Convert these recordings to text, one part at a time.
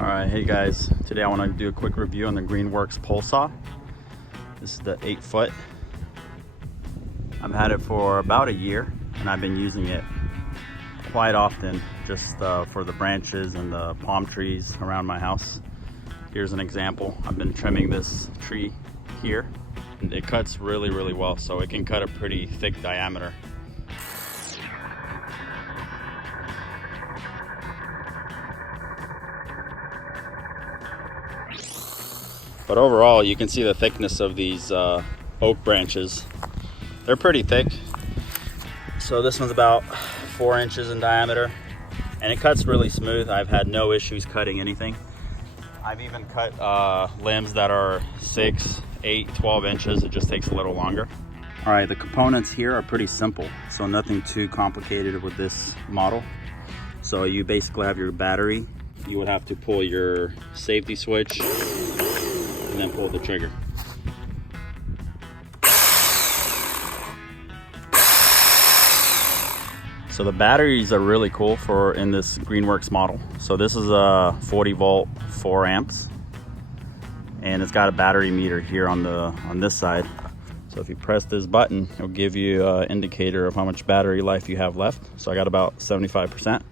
Alright, hey guys, today I want to do a quick review on the Greenworks pole saw. This is the 8-foot. I've had it for about a year and I've been using it quite often just for the branches and the palm trees around my house. Here's an example. I've been trimming this tree here and it cuts really well, so it can cut a pretty thick diameter. But overall, you can see the thickness of these oak branches. They're pretty thick. So this one's about 4 inches in diameter, and it cuts really smooth. I've had no issues cutting anything. I've even cut limbs that are 6, 8, 12 inches. It just takes a little longer. All right, the components here are pretty simple, so nothing too complicated with this model. So you basically have your battery. You would have to pull your safety switch and then pull the trigger. So the batteries are really cool for in this Greenworks model. So this is a 40 volt, 4 amps, and it's got a battery meter here on this side. So if you press this button, it'll give you an indicator of how much battery life you have left. So I got about 75%.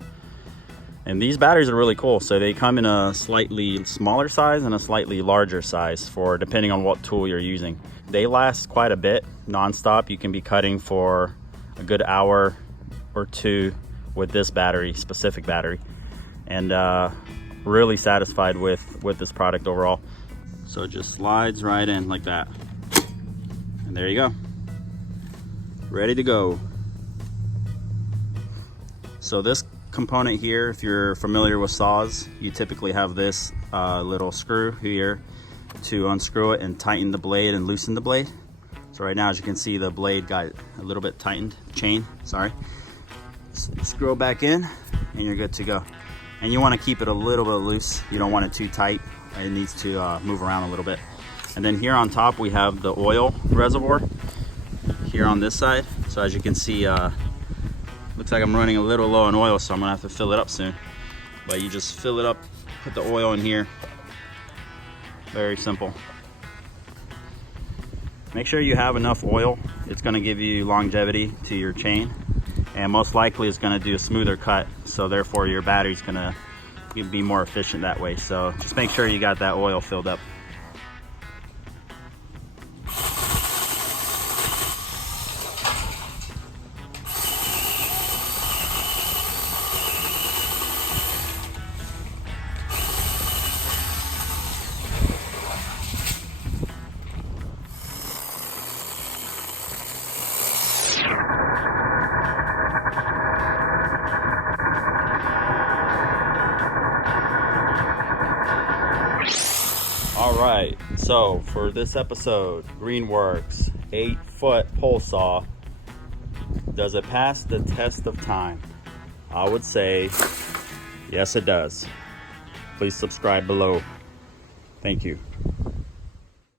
And these batteries are really cool. So they come in a slightly smaller size and a slightly larger size for depending on what tool you're using. They last quite a bit non-stop. You can be cutting for a good hour or two with this battery, specific battery. And really satisfied with this product overall. So it just slides right in like that. And there you go. Ready to go. So this component here, if you're familiar with saws, you typically have this little screw here to unscrew it and tighten the blade and loosen the blade. So right now, as you can see, the blade got a little bit tightened, sorry. Screw it back in and you're good to go. And you want to keep it a little bit loose. You don't want it too tight. It needs to move around a little bit. And then here on top, we have the oil reservoir here on this side. So as you can see, looks like I'm running a little low on oil, so I'm gonna have to fill it up soon. But you just fill it up, put the oil in here. Very simple. Make sure you have enough oil. It's gonna give you longevity to your chain, and most likely it's gonna do a smoother cut, so therefore your battery's gonna be more efficient that way. So just make sure you got that oil filled up. All right, so for this episode, Greenworks 8-foot pole saw, does it pass the test of time? I would say yes, it does. Please subscribe below. Thank you.